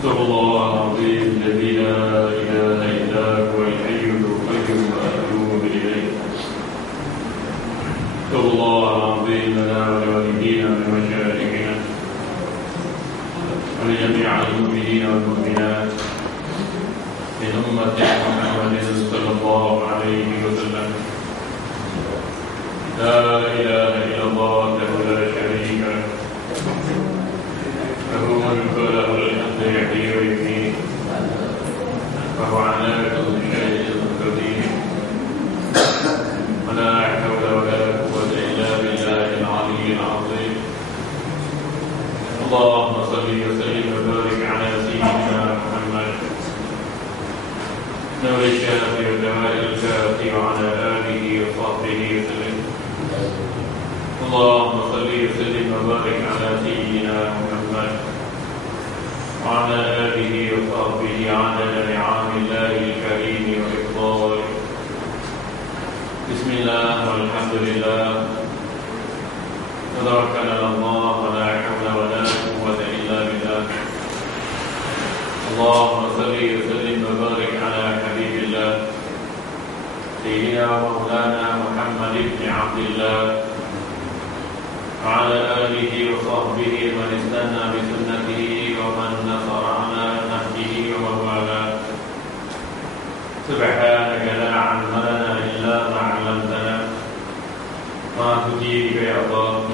صدق الله العظيم الذي لا إله إلا هو الحي القيوم وأتوب إليه. صدق الله العظيم لنا ولوالدينا ولمشايخنا ولجميع المؤمنين والمؤمنات من أمة محمد صلى الله عليه وسلم. لا إله إلا الله وحده لا شريك له له الملك وله الحمد يحيي ويميت وهو على كل شيء قدير ولا حول ولا قوة إلا بالله العلي العظيم. اللهم صل وسلم وبارك على سيدنا محمد نور الشافي والدواء الكافي وعلى آله وصحبه وسلم. اللهم صل وسلم وبارك على سيدنا محمد وعلى آله وصحبه عدد نعم الله الكريم وإفضاله. بسم الله والحمد لله وتوكل على الله ولا حول ولا قوة إلا بالله. اللهم صل وسلم وبارك على حبيب الله سيدنا ومولانا محمد بن عبد الله وعلى آله وصحبه من استنى بسنته ومن نصر على نهجه ومن والاه. سبحانك لا علم لنا إلا ما علمتنا. Maha puji bagi Allah.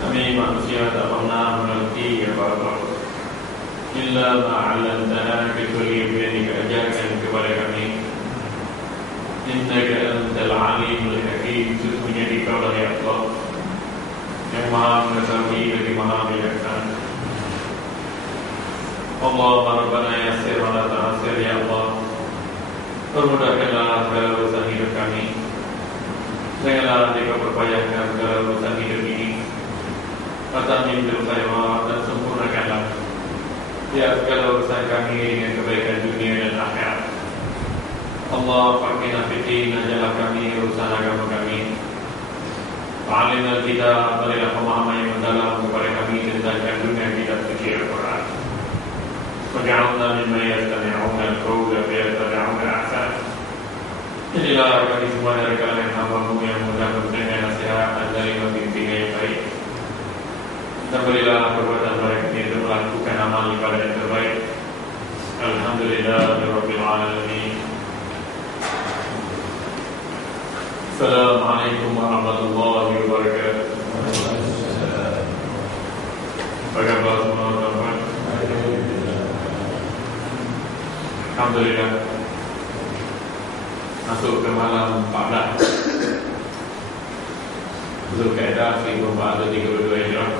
Kami manusia tak pernah mengerti apa-apa illa ma'alamtana, kecuali yang diajarkan kepada kami. Innaka antal alimul hakim, sesungguhnya dikau dari Allah yang maha mengetahui lagi maha bijaksana. Allahumma rabbana yassir wa la ta'assir, ya Allah, permudahkanlah segala urusan hidup kami. Janganlah Engkau perpayahkan segala urusan hidup ini. Atamin bil khairat, dan sempurnakanlah ya segala urusan kami dengan kebaikan dunia dan akhirat. Allah fakina fitin, ajalah kami urusan agama kami. Fa'alimna kita, berilah pemahaman yang mendalam kepada kami tentang kandungan kitab suci Al-Quran. Waj'alna mimman yastami'una al-qawla fayattabi'una ahsana. Jadilah kami semua dari kalangan hamba-Mu yang mudah mendengar nasihat dan dari bimbingan yang baik. Dan berilah perbuatan mereka untuk melakukan amal ibadah yang terbaik. Alhamdulillahirabbil alamin. Assalamualaikum warahmatullahi wabarakatuh. Apa kabar semua teman-teman? Alhamdulillah, masuk ke malam 14 Zulkaidah 1432 Hijrah.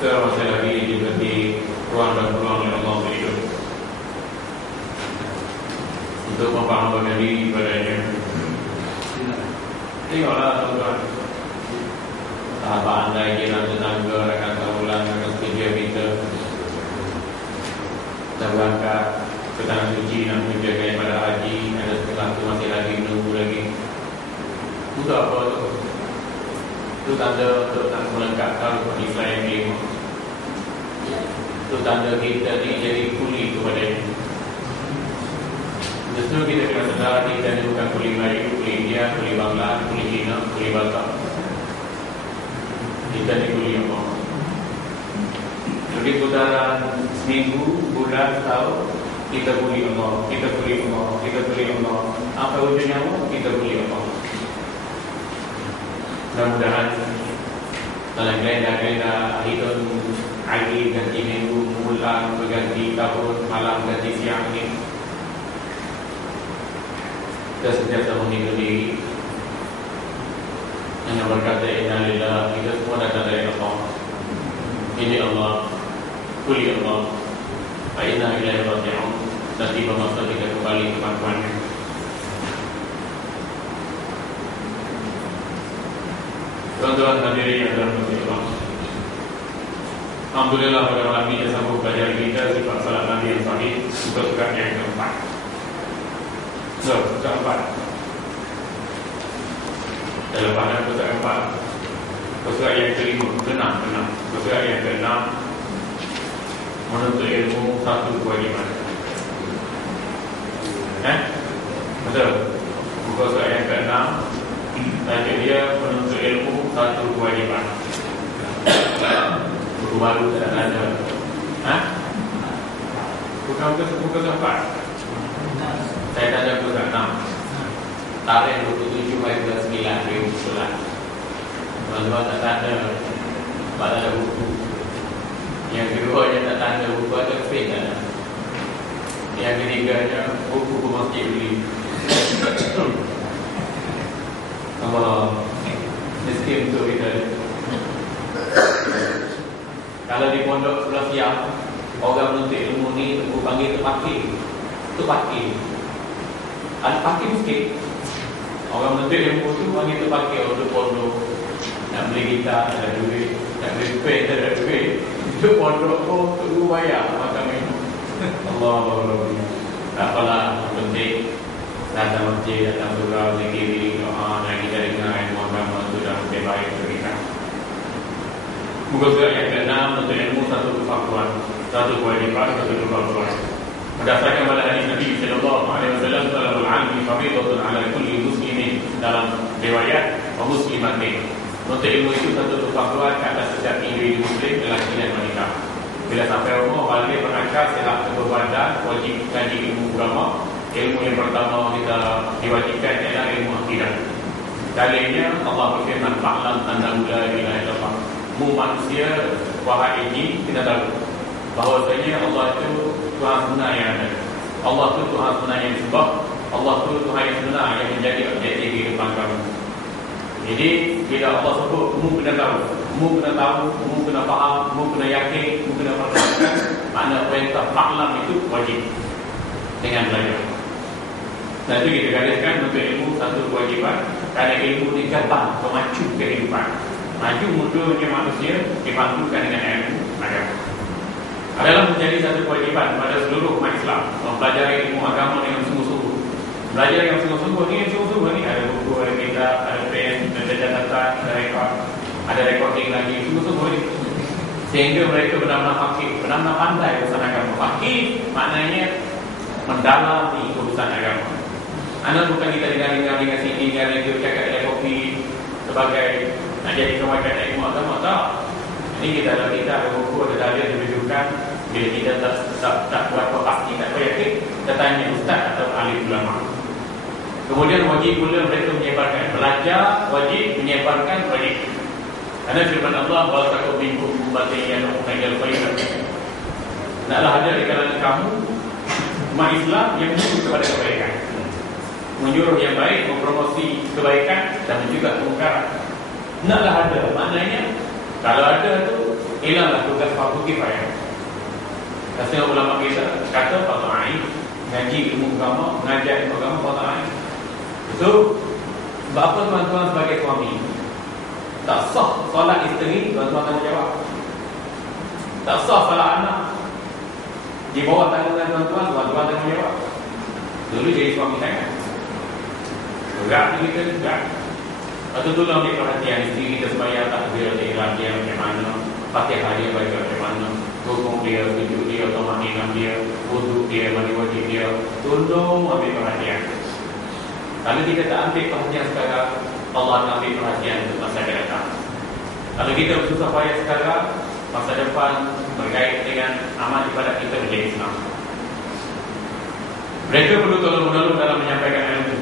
Kita masih lagi diberi ruang dan peluang oleh Allah hidup untuk memfahamkan diri padanya. Tengoklah tuan-tuan, sahabat anda, jiran tetangga, rakan sebulan, rakan kerja kita, kita berangkat ke tanah suci nak menjaga ibadah haji. Ada setengah tu masih lagi menunggu lagi. Untuk apa tu? Itu tanda untuk nak melengkapkan Islam yang kelima. Itu tanda kita ni jadi kuli kepada dia. Justru kita kena sedar kita ni bukan kuli Melayu, kuli India, kuli Bangla, kuli Cina, kuli Batak. Kita ni kuli Allah. Jadi putaran seminggu, bulan, tahun, kita kuli Allah, kita kuli Allah, kita kuli Allah. Apa ujungnya Allah? Kita kuli Allah. Mudah-mudahan dalam kalender hidup hari ganti minggu, bulan berganti tahun, malam ganti siang ini, kita sentiasa menghibur diri hanya berkata inna lillahi, kita semua datang dari Allah. Ini Allah, kuli Allah, fa inna ilaihi raji'un. Dan tiba masa kita kembali ke pangkuannya. Tuan-tuan hadirin yang dirahmati Allah, alhamdulillah pada malam ini kita sambung belajar kita sifat salat Nabi yang sahih, suka-suka yang keempat. Keempat. Dalam pandangan keempat, suka yang kelima, keenam. Suka yang keenam, menuntut ilmu satu kewajipan. Betul. Buku surat yang ke-6, tajuk dia menuntut ilmu satu kewajipan. Buku baru tak ada. Buku keempat. Saya tak ada buku ke-6. Tarikh 27 bulan 9 2011. Tuan-tuan tak ada. Sebab tak ada buku. Yang kedua dia tak ada buku, ada pen tak ada. Yang ketiganya buku masjid beli. Allah miskin untuk kita. Kalau di pondok sebelah siang orang menuntut ilmu ni aku panggil terpakir. Ada pakir sikit. Orang menuntut ilmu tu panggil terpakir untuk pondok. Nak beli gitar ada duit, nak beli pen ada duit. Untuk pondok tu bayar macam ni. Allah. Tak apalah, penting datang masjid, datang surau, zikir, doa, dan kita dengar ilmu agama itu dah lebih baik untuk kita. Muka surat yang ke-6 untuk ilmu satu kefakuan, satu kewajiban, satu kefakuan. Berdasarkan pada hadis Nabi sallallahu alaihi wasallam, talabul ilmi fardhatun 'ala kulli muslimin, dalam riwayat wa muslimatin. Untuk ilmu itu satu kefakuan ke atas setiap individu muslim, lelaki dan wanita. Bila sampai umur balik berakal, sihat berbadan, wajib kaji ilmu agama. Ilmu yang pertama kita diwajibkan ialah ilmu akidah. Dalilnya Allah berfirman, "Fa'lam annahu la ilaha illallah." Mu manusia, wahai jin, kita tahu bahawasanya Allah itu Tuhan sebenar yang ada. Allah itu Tuhan sebenar yang disembah. Allah itu Tuhan yang sebenar yang menjadi objektif kehidupan kamu. Jadi bila Allah sebut, mu kena tahu, mu kena faham, mu kena yakin, mu kena perhatikan. Makna perintah fa'lam itu wajib dengan belajar. Dan itu kita gariskan untuk ilmu satu kewajiban. Kerana ilmu ni gampang memacu kehidupan. Maju mundurnya manusia dipantukan dengan ilmu agama. Adalah menjadi satu kewajiban pada seluruh umat Islam mempelajari ilmu agama dengan sungguh-sungguh. Belajar yang sungguh-sungguh ni ada buku, ada kitab, ada pen, ada catatan, ada rekod, ada recording lagi, sungguh-sungguh ni. Sehingga mereka benar-benar fakih, benar-benar pandai urusan agama. Fakih maknanya mendalami urusan agama. Anda bukan kita dengar sini, dengar radio, cakap dari kopi sebagai nak jadi kewajib ilmu agama, tak. Ini kita ada buku, ada dalil yang menunjukkan. Bila kita tak berapa pasti, tak yakin, kita tanya ustaz atau ahli ulama. Kemudian wajib pula mereka menyebarkan. Belajar wajib, menyebarkan wajib. Kerana firman Allah, "Wa taqu minkum ummatan yad'una ilal khair." Naklah ada di kalangan kamu umat Islam yang menuju kepada kebaikan, menyuruh yang baik, mempromosi kebaikan dan juga kemungkaran. Naklah ada, maknanya kalau ada tu hilanglah tugas fardu kifayah. Setengah ulama kita kata fardu ain, ngaji ilmu agama, mengajar ilmu agama fardu ain. Itu sebab apa tuan-tuan sebagai suami tak sah solat isteri, tuan-tuan tanggung jawab. Tak sah solat anak di bawah tanggungan tuan-tuan, tuan-tuan tanggung jawab. Dulu jadi suami saya berat kita juga. Lepas tu tolong ambil perhatian isteri kita supaya takbir ihram dia macam mana, Fatihah dia baca macam mana, rukuk dia, sujud dia, tamanninah dia, wuduk dia, mandi wajib dia. Tolong ambil perhatian. Kalau kita tak ambil perhatian sekarang, Allah akan ambil perhatian untuk masa akan datang. Kalau kita bersusah payah sekarang, masa depan berkait dengan amal ibadat kita menjadi Islam. Mereka perlu tolong-menolong dalam menyampaikan ilmu.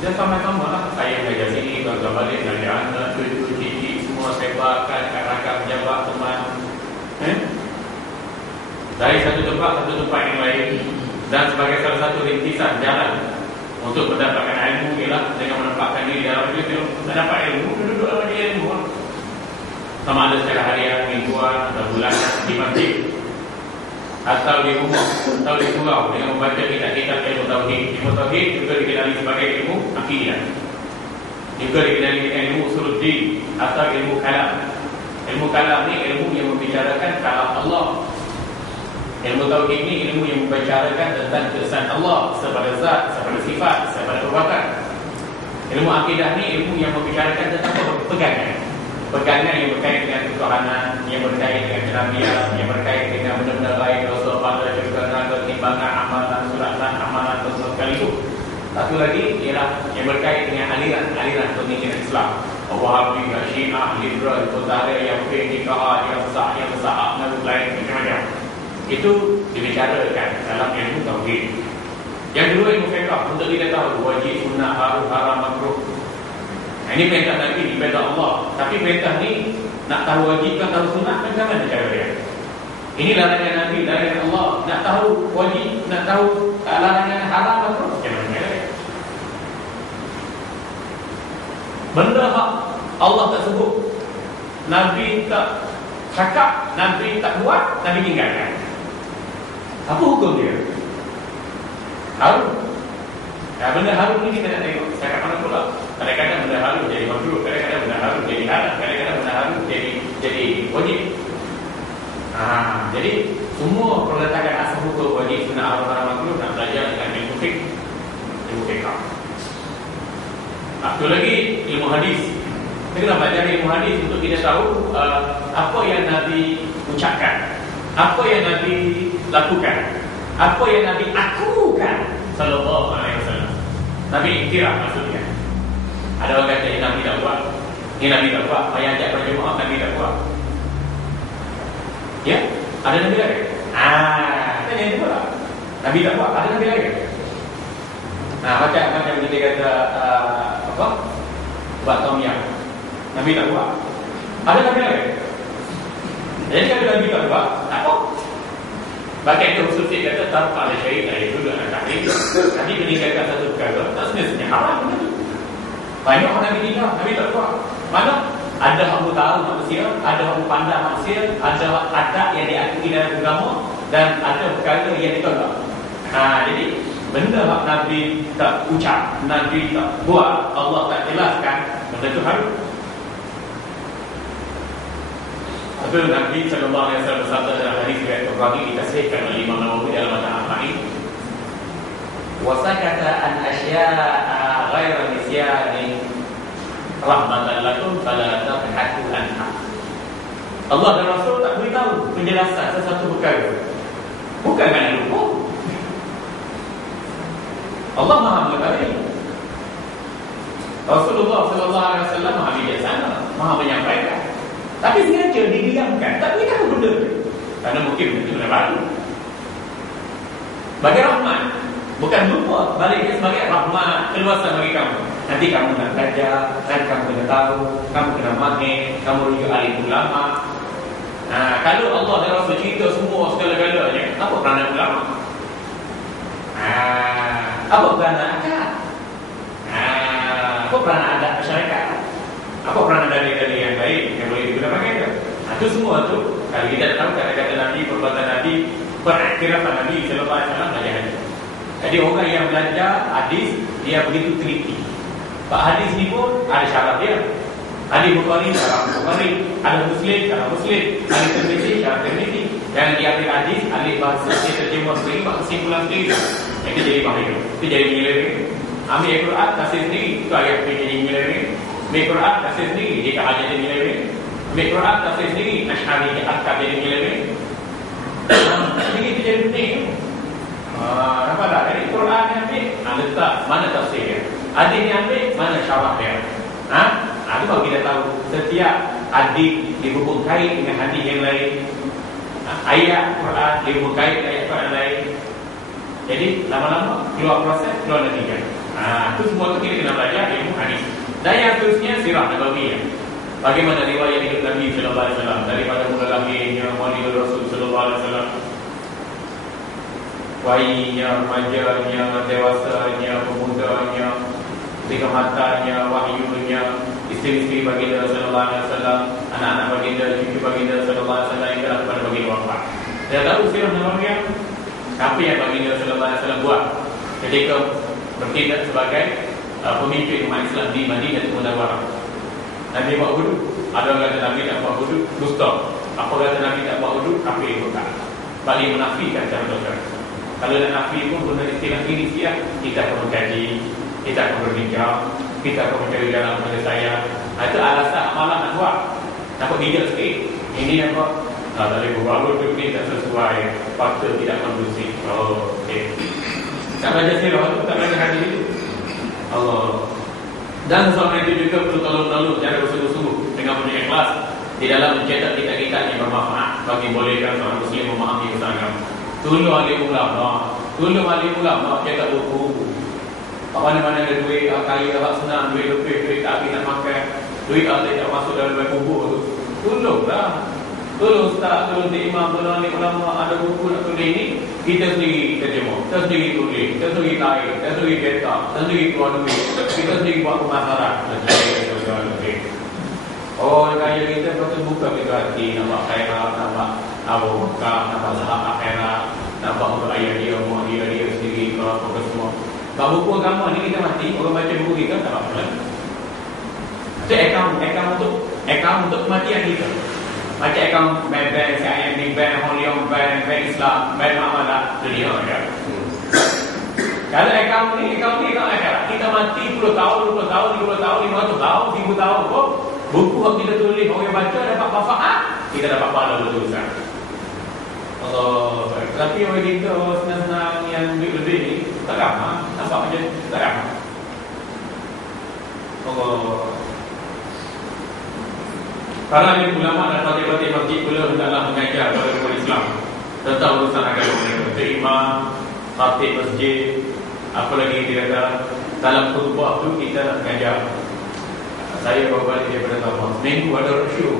Dan sama-sama lah, saya belajar sini, tuan-tuan balik, belajar anak, cucu, cici, semua sebarkan kat rakan, pejabat, teman. Dari satu tempat yang lain. Dan sebagai salah satu rintisan jalan untuk mendapatkan ilmu ialah dengan menempatkan diri dalam hidup. Nak dapat ilmu, duduk dalam ilmu. Sama ada secara harian, mingguan, atau bulanan di masjid, atau di rumah, atau di surau dengan membaca kitab-kitab ilmu tauhid. Ilmu tauhid juga dikenali sebagai ilmu akidah. Juga dikenali dengan ilmu usuluddin atau ilmu kalam. Ilmu kalam ni ilmu yang membicarakan kalam Allah. Ilmu tauhid ni ilmu yang membicarakan tentang keesaan Allah sepada zat, sepada sifat, sepada perbuatan. Ilmu akidah ni ilmu yang membicarakan tentang pegangan. Pegangan yang berkait dengan ketuhanan, yang berkait dengan kenabian, yang berkait dengan benda-benda lain, Satu lagi ialah yang berkait dengan aliran pemikiran Islam. Wahabi, Syiah, liberal, Qadari, yang PKA, yang besar, lain macam-macam. Itu dibicarakan dalam ilmu tauhid. Yang kedua ilmu fiqh, untuk kita tahu wajib, sunnah, haram, makruh. Ini perintah Nabi, perintah Allah. Tapi perintah ni nak tahu wajib kan tahu sunnah kan macam mana cara dia? Ini larangan Nabi, larangan Allah. Nak tahu wajib, nak tahu larangan haram, makruh macam mana cara dia? Benda hak Allah tak sebut, Nabi tak cakap, Nabi tak buat, Nabi tinggalkan. Apa hukum dia? Harum. Benda harum ni kita nak tengok cakap mana pula. Kadang-kadang benda harum jadi makruh, kadang-kadang benda harum jadi haram, kadang-kadang benda harum jadi wajib. Jadi semua perletakan asal hukum wajib, sunnah, haram, makruh nak belajar dengan ilmu fiqh. Satu lagi ilmu hadis. Kita kena belajar ilmu hadis untuk kita tahu apa yang Nabi ucapkan, apa yang Nabi lakukan, apa yang Nabi akukan sallallahu alaihi wasallam. Nabi iktiraf maksudnya. Ada orang kata yang Nabi tak buat, ini Nabi tak buat, ayat ajak berjemaah Nabi tak buat. Ya? Ada Nabi lagi? Tanya itu lah. Nabi tak buat, ada Nabi lagi? Macam kita kata buat tom yam, Nabi tak buat, ada Nabi lagi? Jadi kalau Nabi tak buat, tak apa. Bahkan itu khususnya kata tanpa ada syahid dari dulu anak kami Nabi meninggalkan satu perkara tak sebenarnya haram. Banyak orang Nabi tinggal, Nabi tak buat. Mana ada hak tahu manusia, ada hak pandang manusia, ada hak adat yang diakui dalam agama, dan ada perkara yang ditolak. Jadi benda hak Nabi tak ucap, Nabi tak buat, Allah tak jelaskan, benda itu haram. Betul, Nabi sallallahu alaihi wasallam bersabda dalam hadis riwayat Bukhari ditasihkan oleh Imam Nawawi dalam Al-Arba'in, wa sakata an asya'a ghaira nisyani rahmatan lakum fala tabhatu anha. Allah dan Rasul tak beritahu penjelasan sesuatu perkara bukan kerana lupa. Allah Maha mengetahui. Rasulullah sallallahu alaihi wasallam Maha bijaksana, Maha menyampaikan. Tapi sengaja didiamkan, tak beritahu benda tu. Karena mungkin itu benda baru. Bagi rahmat, bukan lupa, balik sebagai rahmat, keluasan bagi kamu. Nanti kamu nak belajar, nanti kamu kena tahu, kamu kena mahir, kamu juga alim ulama. Kalau Allah dan Rasul cerita semua segala-galanya, apa peranan ulama? Apa peranan akad? Apa peranan adat masyarakat? Apa peranan dalil-dalil yang baik yang boleh digunakan kita? Itu semua tu kalau kita tahu kata-kata Nabi, perbuatan Nabi, periktirafan Nabi sallallahu alaihi wasallam belajar hadis. Jadi orang yang belajar hadis dia begitu teliti. Pak hadis ni pun ada syarat dia. Hadis Bukhari, syarat Bukhari, ada Muslim, syarat Muslim, ada Tirmizi, syarat Tirmizi. Jangan diambil hadis, alih bahasa dia terjemah sendiri, buat kesimpulan sendiri. Itu jadi bahaya. Itu jadi menyeleweng. Ambil Al-Quran, kasih sendiri, itu ayat jadi menyeleweng. Ambil Quran, kasih sendiri, jika hanya jadi menyeleweng. Ambil Quran, kasih sendiri, Ash'ari, Akad jadi menyeleweng. Jadi itu jadi penting. Nampak tak? Dari Quran yang ambil, letak mana tafsir dia. Hadis yang ambil, mana syarah dia. Itu baru kita tahu setiap hadis dihubung kait dengan hadis yang lain. Ayat Quran dihubung kait dengan ayat Quran lain. Jadi lama-lama keluar proses, keluar natijah. Itu semua itu kita kena belajar ilmu hadis. Dan yang seterusnya sirah nabawiyah. Bagaimana riwayat hidup Nabi sallallahu alaihi wasallam daripada mula lahirnya, maulid Rasul sallallahu alaihi wasallam, bayinya, remajanya, dewasanya, pemudanya, kematannya, wahyunya, isteri-isteri baginda sallallahu alaihi wasallam, anak-anak baginda, cucu baginda sallallahu alaihi wasallam hingga kepada baginda wafat. Saya tahu sirah nabawiyah apa yang baginda sallallahu alaihi wasallam buat ketika bertindak sebagai pemimpin umat Islam di Madinah Munawwarah. Nabi buat wudu, ada orang kata Nabi tak buat wudu, dusta. Apa kata Nabi tak buat wudu, kafir bukan. Paling menafikan cara dokter. Kalau nak nafi pun guna istilah ini siap, kita akan mengkaji, kita akan berbincang, kita akan mencari dalam kepada saya. Itu alasan malah nak buat. Nampak bijak sikit. Ini yang buat. Tak boleh buat wudu ni tak sesuai, fakta tidak kondusif. Okey. Tak belajar sirah tu, tak belajar hadis itu. Allah. Dan seorang itu juga perlu tolong menolong secara bersungguh-sungguh dengan penuh ikhlas di dalam mencetak kitab-kitab yang bermanfaat bagi bolehkan seorang muslim memahami usaha agama. Tolong alim ulama cetak buku. Mana-mana ada duit, kaya agak senang, duit lebih, duit tak habis nak makan, duit tak masuk dalam kubur tu. Tolonglah. Tolong ustaz, tolong imam, tolong alim ulama ada buku nak tulis ni, kita sendiri terjemah, kita sendiri tulis, kita sendiri tarik, kita sendiri cetak, kita sendiri keluar duit, kita sendiri buat pemasaran. Oh, kaya kita betul buka pintu hati, nampak khairat, nampak Mekah, nampak zahab akhirat, nampak untuk ayah dia, mak dia sendiri, kalau apa semua. Kalau buku agama ni kita mati, orang baca buku kita tak apa-apa. Itu akaun untuk kematian kita. Macam akaun bank, CIMB bank, Holion bank, bank Islam, bank Amalah, dunia ya. Kalau akaun ni kalau akhirat, kita mati 10 tahun, 20 tahun, 50 tahun, 500 tahun, 1000 tahun pun buku yang kita tulis, orang baca dapat manfaat, kita dapat pahala betul-betul. Allah. Tapi orang kita senang-senang yang lebih ni tak ramah, nampak macam tak ramah. Allah. Para ulama dan fatih-fatih masjid pula hendaklah mengajar kepada umat Islam tentang urusan agama mereka. Imam, fatih masjid, apa lagi dia kata dalam khutbah tu kita nak mengajar. Saya baru balik daripada Sabah. Minggu ada roadshow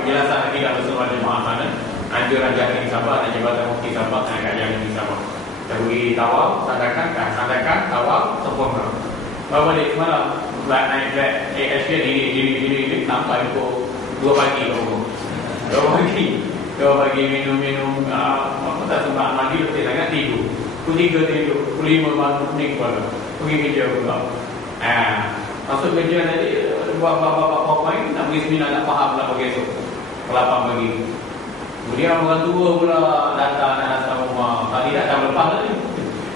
penjelasan akidah bersama jemaah sana. Anjuran jalan di Sabah dan Jabatan Mufti Sabah dan kajian di Sabah. Kita pergi tawaf, sandakan, tawaf, sempurna. Baru balik semalam, naik flat ASP diri sampai pukul 2 pagi. 2 pagi minum apa tak sempat mandi, lepas sangat tidur. Pukul 3 tidur, pukul 5 bangun kuning pula. Pergi kerja pula. Masuk kerja tadi, buat PowerPoint, nak pergi seminar tak faham pula pagi esok. Kelapang pagi. Kemudian orang tua pula datang rumah. Tadi datang lepas tadi.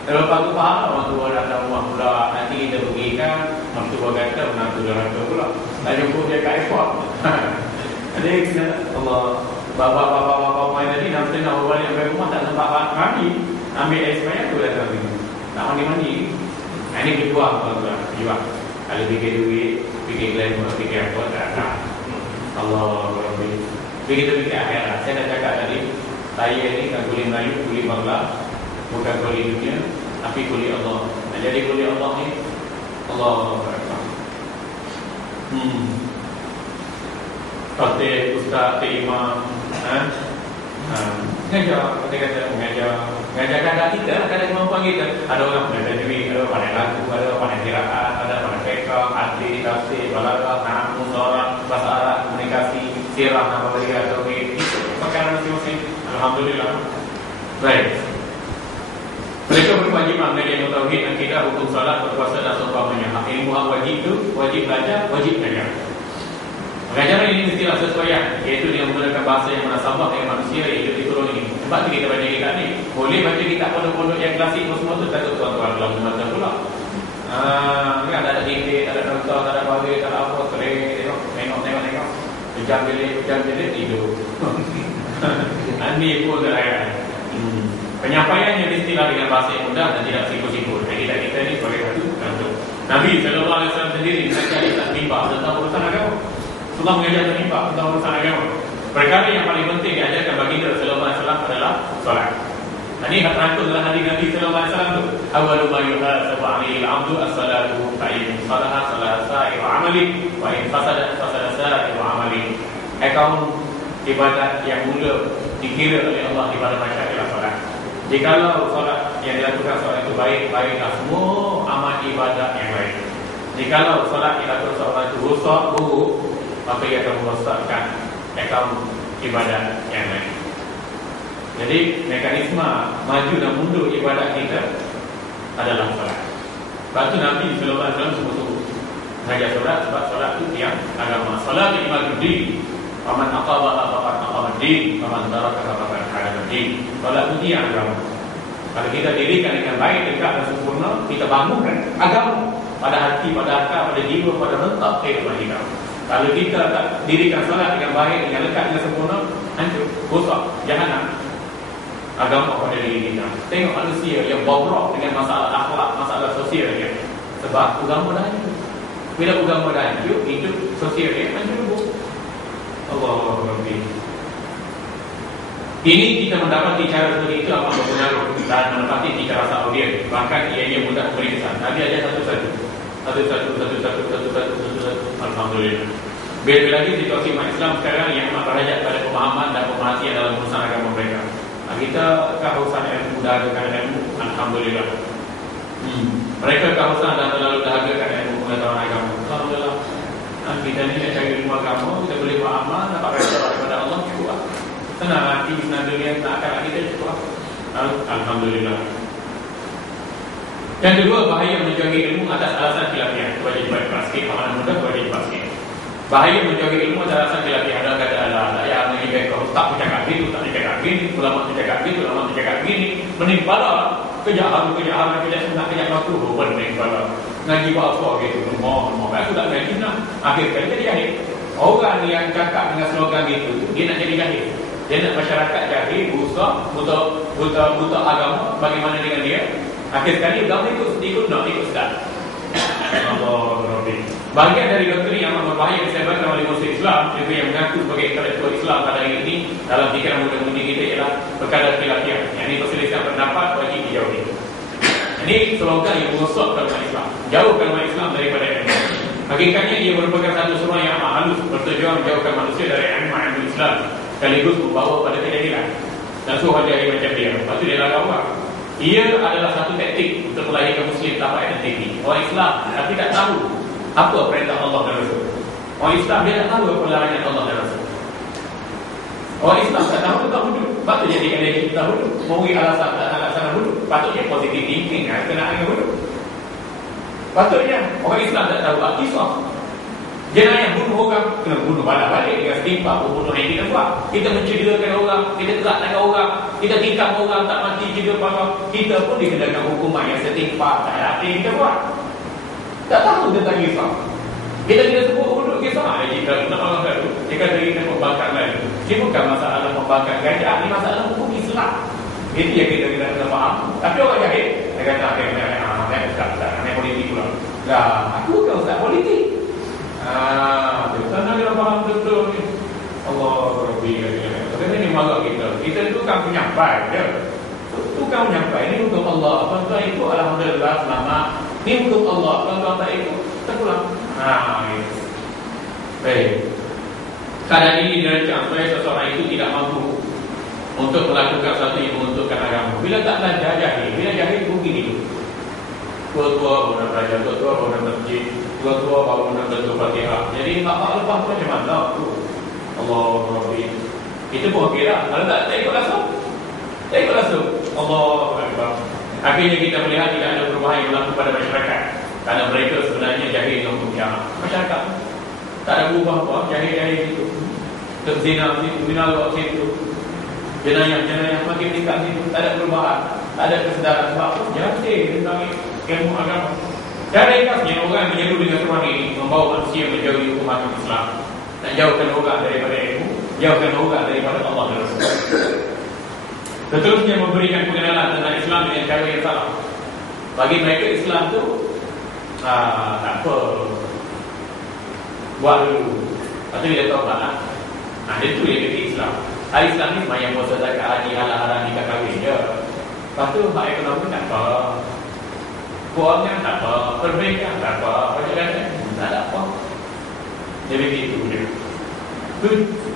Lepas tu faham orang tua datang rumah pula. Nanti kita pergi kan, mentua kata, menantu derhaka pula. Tak jumpa dia kat airport. Jadi Allah, bapak-bapak main tadi nak balik sampai rumah tak sempat mandi. Ambil air sebanyak tu datang sini. Tak mandi-mandi. Ini berjuang tuan-tuan. Berjuang. Kalau fikir duit, fikir glamour, fikir apa, tak ada. Allah Rabbi. Begitu fikir akhirat. Saya dah cakap tadi, saya ni kan kulit Melayu, kulit Bangla, bukan kulit dunia, tapi kulit Allah. Nah, jadi kulit Allah ni, Allah Akbar. Fatih, Ustaz, Imam, mengajar, mengajar kadang kita, kadang kemampuan kita. Ada orang pandai tajwid, ada orang pandai lagu, ada orang pandai qiraat, ada pandai fiqh, hadis, tafsir, balaghah, nahwu, musyawarah, bahasa Arab, komunikasi, sirah, nama dia tauhid. Itu perkara masing-masing. Alhamdulillah. Baik. Mereka berkewajiban mengajar tauhid, akidah, hukum salat, berpuasa dan seumpamanya. Ilmu hak wajib itu, wajib belajar, wajib belajar. Pengajaran ini mestilah sesuaian, iaitu dengan menggunakan bahasa yang munasabah dengan manusia, iaitu diturun ini. Sebab tu kita baca kitab ni. Boleh baca kitab pondok-pondok yang klasik semua tu tak tuan-tuan dalam semacam pula. Kan ada titik, ada contoh, tak ada bagi, tak ada apa, tengok. Pejam-jelit tidur. Ini pun tak penyampaiannya mestilah dengan bahasa yang mudah dan tidak sikut-sikut. Jadi kita ni sebagai satu contoh. Nabi SAW sendiri mengajar kita mimbar tentang urusan agama. Allah mengajar menimpa tentang urusan agama. Perkara yang paling penting diajarkan bagi Rasulullah SAW adalah solat. Ini terangkum dalam hadis Nabi SAW tu. Awwalu ma yuhasabu 'alaihi al-'abdu as-salatu fa in salaha salaha sa'iru 'amali wa in fasada sa'iru 'amali. Akaun ibadat yang mula dikira oleh Allah ibadah masyarakat adalah solat. Jikalau solat yang dilakukan solat itu baik, baiklah semua amal ibadat yang lain. Jikalau solat yang dilakukan solat itu rusak, buruk, maka ia akan merosakkan akaun ibadat yang lain. Jadi mekanisme maju dan mundur ibadat kita adalah solat. Sebab tu Nabi SAW sebut-sebut mengajar solat, sebab solat itu yang agama. Solat imaduddin, faman aqabaha faqad aqamaddin, faman tarakaha faqad haramaddin. Solat itu yang agama. Kalau kita dirikan dengan baik, dekat dan sempurna, kita bangunkan agama pada hati, pada akal, pada jiwa, pada rentak kehidupan kita. Kalau kita tak dirikan solat dengan baik, dengan lekat, dengan sempurna, hancur, rosak, jahanam agama pada diri kita. Tengok manusia yang bobrok dengan masalah akhlak, masalah sosial dia. Sebab agama dah hancur. Bila agama dah hancur, hidup sosial dia hancur juga. Allahu Akbar. Ini kita mendapati cara seperti itu amat berpengaruh dan menepati cita rasa audiens. Bahkan ia mudah memberi kesan. Nabi aja satu-satu. Alhamdulillah. Bila lagi situasi umat Islam sekarang yang amat berhajat pada pemahaman dan pemerhatian dalam urusan agama mereka. Kita kehausan ilmu, dahagakan ilmu. Alhamdulillah. Mereka kehausan dan terlalu dahagakan ilmu pengetahuan agama. Alhamdulillah. Kita ni nak cari ilmu agama, kita boleh faham, dapat rasa daripada Allah, cukup lah. Senang hati, senang dunia, senang akal kita, cukup lah. Alhamdulillah. Yang kedua, bahaya menjauhi ilmu atas alasan khilafiah. Wajib cepat sikit, amalan mudah, wajib cepat sikit. Bahaya menjauhi ilmu atas alasan khilafiah. Ada kata Allah, yang menjadi kau tak bercakap gitu, tak bercakap gini, ulama bercakap gitu, ulama bercakap gini, menimpala kejahatan, sunat, kejahatan makruh, menimpala. Ngaji apa gitu, mau aku tak ngaji nak. Akhirnya jadi jahil. Orang yang cakap dengan slogan gitu, dia nak jadi jahil. Dia nak masyarakat jahil, buta agama. Bagaimana dengan dia? Akhir sekali agama ikut sedar. Bahagian dari doktrin yang amat berbahaya disebarkan oleh musuh Islam, juga yang mengaku sebagai intelektual Islam pada hari ini dalam fikiran muda-mudi kita ialah perkara khilafiah. Yang ini perselisihan pendapat wajib dijauhi. Ini slogan yang merosotkan umat Islam, jauhkan umat Islam daripada ilmu. Hakikatnya ia merupakan satu seruan yang amat halus bertujuan menjauhkan manusia dari ilmu Islam, sekaligus membawa pada kejahilan dan suruh jahil macam dia. Lepas tu dia laga orang. Ia adalah satu taktik untuk melahirkan Muslim tanpa identiti. Orang Islam tapi tak tahu apa perintah Allah dan Rasul. Orang Islam dia tak tahu apa larangan Allah dan Rasul. Orang Islam tak tahu tak wuduk. Patut jadi kena kita wuduk. Mengui alasan tak alasan wuduk. Patutnya positif thinking kena dengan wuduk. Patutnya orang Islam tak tahu kisah. Jenayah bunuh orang kena bunuh balik dengan setimpa pembunuh yang kita buat. Kita mencederakan orang, kita kerak tangan orang, kita tikam orang tak mati cedera parah. Kita pun dikenakan hukuman yang setimpa tak ada apa yang kita buat. Tak tahu tentang kisah. Kita tidak sebut duduk kisah. Jika nak orang baru, jika kita membakar lain. Ini bukan masalah membakar gajah, ini masalah hukum Islam. Itu yang kita kena faham. Tapi orang jahil, dia kata saya ustaz politik pula. Dah, aku bukan ustaz politik. Sana dia faham betul ni. Allah Rabbi kata ni marah kita. Kita tu kan penyampai dia. Tukang menyampai ini untuk Allah. Tuan-tuan itu alhamdulillah selamat. Ini untuk Allah. Tuan-tuan tak itu terpulang. Baik. Keadaan ini dirancang supaya seseorang itu tidak mampu untuk melakukan sesuatu yang menguntungkan agama. Bila tak belajar jahil, bila jahil begini tu. Tua-tua baru nak belajar, tua-tua baru nak masjid, tua-tua baru nak bentuk Fatihah. Jadi mak lepas tu macam mana tu? Allah Rabbi. Itu pun okey lah. Kalau tak ikut langsung. Tak ikut langsung. Allah Akbar. Akhirnya kita melihat tidak ada perubahan yang berlaku pada masyarakat. Kerana mereka sebenarnya jahil dengan hukum syarah. Masyarakat tak ada berubah apa, jahil-jahil itu. Zina situ, zina luar situ. Jenayah makin tingkat situ. Tak ada perubahan, tak ada kesedaran. Sebab tu jahil tentang ilmu agama. Dan ringkasnya orang menyeru dengan seruan ini membawa manusia menjauhi hukum agama Islam dan jauhkan orang daripada ilmu, jauhkan orang daripada Allah dan Rasul. Seterusnya memberikan pengenalan tentang Islam dengan cara yang salah. Bagi mereka Islam tu tak apa, buat dulu. Lepas tu dia tahu tak. Dia tu yang kata Islam. Islam ni semayang puasa zakat haji halal-halal nikah kahwin je. Lepas tu hak ekonomi tak apa, kewangan tak apa, perbaikan tak apa, perjalanan tak ada apa. Jadi begitu je. Itu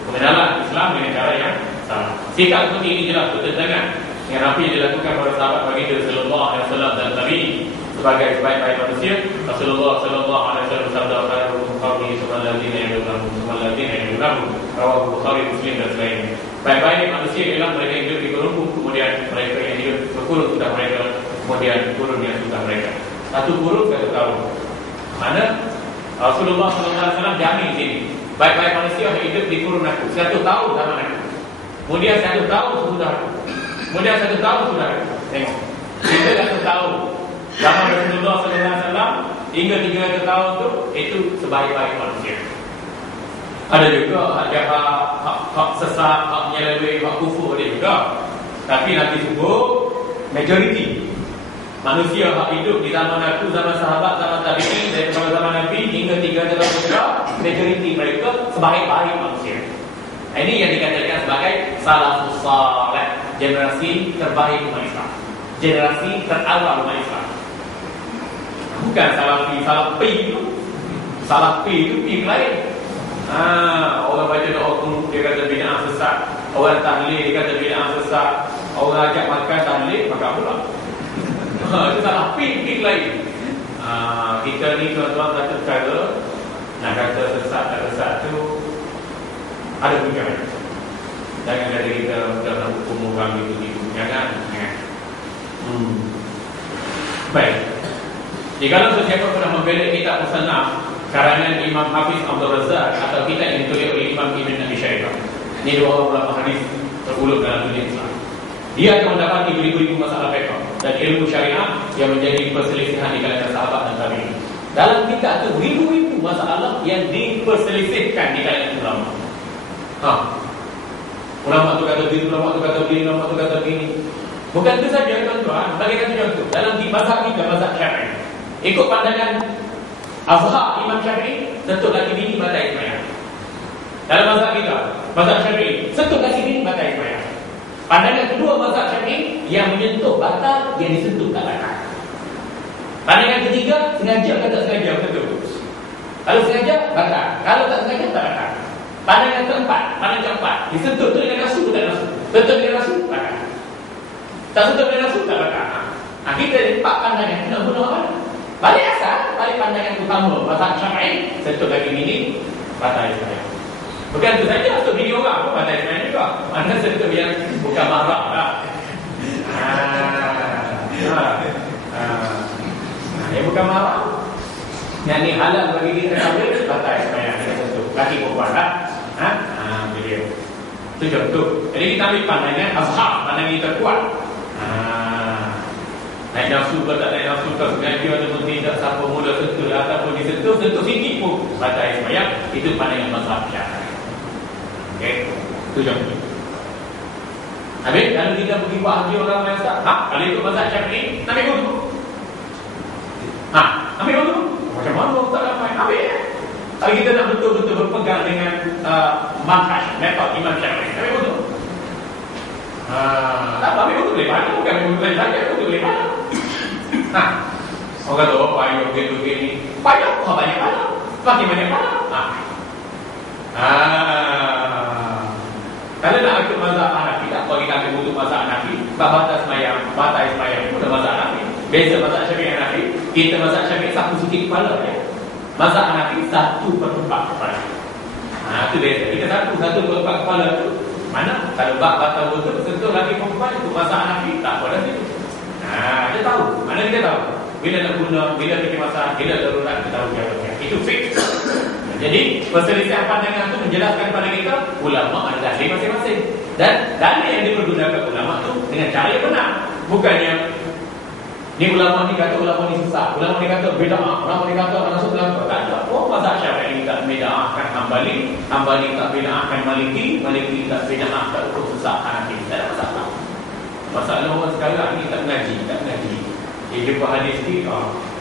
pengenalan Islam dengan cara yang salah. Sikap seperti ini jelas bertentangan yang rapi dilakukan oleh sahabat baginda sallallahu alaihi wasallam dan tabi'in sebagai sebaik-baik manusia. Rasulullah sallallahu alaihi wasallam bersabda, "Khairukum qarni tsumma alladziina yalunahum tsumma alladziina yalunahum." Rawahu Bukhari, Muslim dan selainnya. Baik-baik manusia ialah mereka yang hidup di kurunku, kemudian mereka yang hidup berkurun sudah mereka, kemudian kurun yang sudah mereka. Satu kurun satu tahun. Mana Rasulullah sallallahu alaihi wasallam jamin sini. Baik-baik manusia yang hidup di kurun aku, 1 tahun zaman aku. Kemudian 1 tahun sudah aku. Kemudian 1 tahun sudah aku. Tengok. Kita 1 tahun. Zaman Rasulullah sallallahu alaihi wasallam hingga 300 tahun tu itu sebaik-baik manusia. Ada juga hak jahat, hak sesat, hak menyeleweng, hak kufur ada juga. Tapi nanti sebut majoriti. manusia yang hidup di zaman aku, zaman sahabat, zaman tabi'in, dari zaman Nabi hingga 300 tahun, majoriti mereka sebaik-baik manusia. Ini yang dikatakan sebagai salafus salih, generasi terbaik umat Islam, generasi terawal umat Islam. Bukan salafi itu. Salafi itu pihak lain. Orang baca doa kunut dia kata bid'ah sesat, orang tahlil dia kata bid'ah sesat, orang ajak makan tahlil makan pula. Itu salah pihak lain. Kita ni tuan-tuan kata perkara, nak kata sesat tak sesat tu ada puncaknya. Jangan kata kita dalam hukum orang itu. Jangan. Baik. Jadi kalau sesiapa pernah membela kitab Musannaf karangan Imam Hafiz Abdul Razak atau kitab yang ditulis oleh Imam Ibn Abi Syaibah, ini dua orang ulama hadis terulung dalam dunia Islam, dia akan mendapati beribu-ribu masalah fiqh dan ilmu syariah yang menjadi perselisihan di kalangan sahabat dan tabi'in. Dalam kitab itu ribu-ribu masalah yang diperselisihkan di kalangan ulama. Ulama tu kata begini, ulama tu kata begini, ulama tu kata begini. Bukan itu saja tuan-tuan, bagi kata contoh dalam mazhab kita, mazhab Syafi'i, ikut pandangan Azhar Imam Syafi'i, sentuh laki bini batal sembahyang. Dalam mazhab kita, mazhab Syafi'i, sentuh laki bini batal sembahyang. Pandangan kedua mazhab Syafi'i, yang menyentuh batal, yang disentuh tak batal. Pandangan ketiga, sengaja atau tak sengaja betul. Kalau sengaja batal, kalau tak sengaja tak batal. Pandangan keempat, disentuh tu dengan nafsu tak nafsu. Sentuh dengan nafsu batal. Tak sentuh dengan nafsu tak batal. Kita empat pandangan nak guna apa? Balik asal, balik pandangan utama mazhab Syafi'i, sentuh lagi bini batal sembahyang. Bukan itu saja, untuk bini orang pun batal sembahyang juga. Mana sentuh yang bukan mahram lah. Yang bukan mahram, yang ni halal bagi kita kahwin, batal sembahyang kita sentuh. Laki perempuan lah. Beliau. Itu contoh. Jadi kita ambil pandangan Azhar, pandangan kita kuat. Naik nafsu ke tak naik nafsu ke, sengaja ataupun tidak, siapa mula sentuh ataupun disentuh, sentuh sikit pun batal sembahyang. Itu pandangan mazhab Syafi'i. Okey, itu contoh. Habis kalau kita pergi buat haji orang lain Ustaz, kalau ikut mazhab Syafi'i, ambil wudu. Ambil wudu. Macam mana Ustaz ramai? Ambil. Kalau kita nak betul-betul berpegang dengan manhaj, metode Imam Syafi'i, ambil wudu. Tak ambil wudu boleh mana? Bukan ambil wudu saja, wudu boleh mana? Orang kata, payah begini. Payah kau banyak mana? Semakin banyak mana? Kalau nak ikut mazhab Hanafi, tak apa kita ambil wudu mazhab Hanafi, batal sembahyang itu dah mazhab Hanafi. Beza mazhab Syafi'i Hanafi, kita mazhab Syafi'i satu sikit kepala ya. Mazhab Hanafi 1/4 kepala. Itu beza. Kita 1/4 kepala tu mana? Kalau batal wudu sentuh lagi perempuan itu mazhab Hanafi, tak apa dah situ. Dia tahu. Mana dia tahu? Bila nak guna, bila bikin masalah, bila darurat, kita tahu jawabnya. Itu fix. Jadi perselisihan pandangan itu menjelaskan pada kita ulama ada dalil masing-masing. Dan dalil yang dipergunakan ulama itu dengan cara yang benar. Bukannya ni ulama ni kata ulama ni susah, ulama ni kata bid'ah, ulama ni kata orang masuk dalam tak ada. Mazhab Syafi'i tak bid'ahkan Hambali, Hambali tak bid'ahkan Maliki, Maliki tak bid'ahkan hukum sesat Hanafi. Tak ada masalah. Masalah orang sekarang ni tak mengaji. Jumpa hadis ni,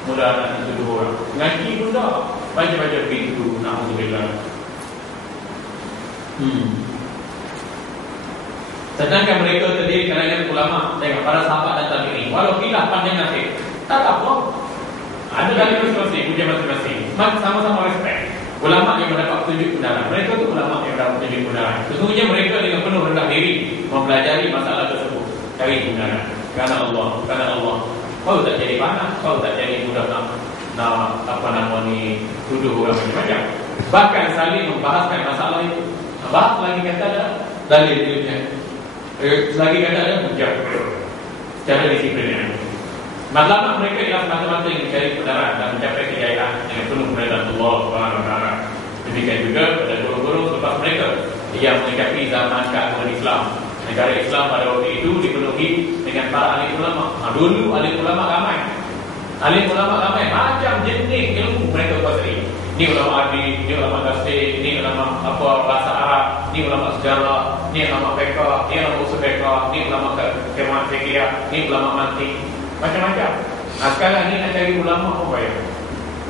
mudah nak tuduh orang. Ngaji pun tak. Baca-baca begitu, na'udzubillah. Sedangkan mereka terdiri kalangan ulama, tengok para sahabat dan tabi'in. Walau khilaf pandangan dia, tak apa. Ada dalil masing-masing, ujian masing-masing. Sama-sama respect. Ulama yang mendapat petunjuk kebenaran, mereka tu ulama yang mendapat petunjuk kebenaran. Sesungguhnya mereka dengan penuh rendah diri mempelajari masalah tersebut, cari kebenaran. Kerana Allah. Kau tak jadi panas, kau tak jadi mudah nak tuduh orang macam-macam. Bahkan saling membahaskan masalah itu. Bahas lagi kata ada dalil dia. Selagi kata ada hujah secara disiplin. Matlamat mereka ialah semata-mata yang mencari kebenaran dan mencapai kejayaan dengan penuh kebenaran Allah SWT. Demikian juga pada guru-guru selepas mereka yang mencapai zaman keagamaan Islam. Negara Islam pada waktu itu dipenuhi dengan para alim ulama. Dulu alim ulama ramai. Macam jenis ilmu mereka kuasai. Ni ulama hadis, ni ulama tafsir, ni ulama bahasa Arab, ni ulama sejarah, ni ulama fiqh, ni ulama usul fiqh, ni ulama keilmuan fikih, ni ulama mantiq, macam-macam. Sekarang ni nak cari ulama apa payah?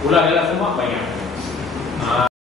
Ulama dalam semua banyak.